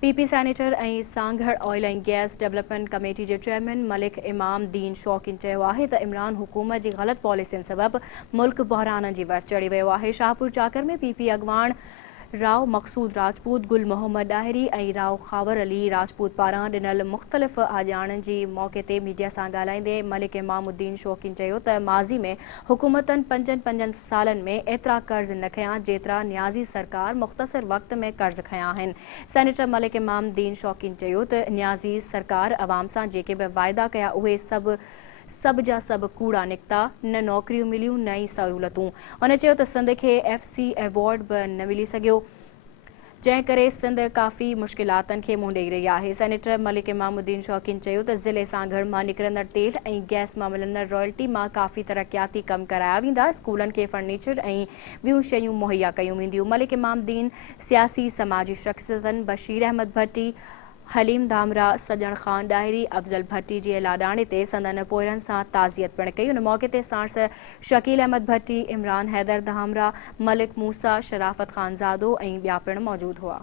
PP senator ऐं سانگهڙ ऑयल ऐं gas development committee जे चेयरमैन मलिक इमाम दीन शौक़ीन चयो आहे त इमरान हुकूमत जी ग़लत पॉलिसियुनि सबबि मुल्क बहराननि जी वर चढ़ी वियो आहे। शाहपورچاڪر में पीपी अॻवाण राव मक़सूद राजपूत गुल मोहम्मद ॾाहरी ऐं राव खावर अली राजपूत पारान ॾिनल मुख्तलिफ आजयाणन जी मौक़े ते मीडिया सां ॻाल्हाईंदे मलिक इमामुद्दीन शौक़ीन चयो त माज़ी में हुकूमतनि पंजनि सालनि में एतिरा कर्ज़ न खयां जेतिरा न्याज़ी सरकार मुख़्तसर वक़्त में कर्ज़ खयां आहिनि। सैनेटर मलिक इमामुद्दीन शौक़ीन चयो त न्याज़ी सरकार अवाम सां जेके बि वाइदा कया उहे सभु जा सभु कूड़ा निकिता, न नौकरियूं मिलियूं न ई सहूलतूं। उन चयो त सिंध खे FC अवॉर्ड बि न मिली सघियो, जंहिं करे सिंध काफ़ी मुश्किलातनि खे मुंहुं ॾेई रही आहे। सैनेटर मलिक इमामुद्दीन शौक़ीन चयो त ज़िले सांगहड़ मां निकिरंदड़ तेल ऐं गैस मां मिलंदड़ रॉयल्टी मां काफ़ी तरक़ियाती कम कराया वेंदा, स्कूलनि खे फर्नीचर ऐं ॿियूं शयूं मुहैया कयूं वेंदियूं। मलिक इमामुद्दीन सियासी समाजी शख़्सियतनि बशीर अहमद भट्टी, हलीम धामरा, सजन ख़ान ॾाहिरी, अफज़ल भट्टी जे लाॾाणे ते संदन पोयरनि सां ताज़ियत पिणु कई। उन मौक़े ते साणस शकील अहमद भट्टी, इमरान हैदर धामरा, मलिक मूसा, शराफत ख़ान ज़ादो ऐं ॿिया पिणु मौजूदु हुआ।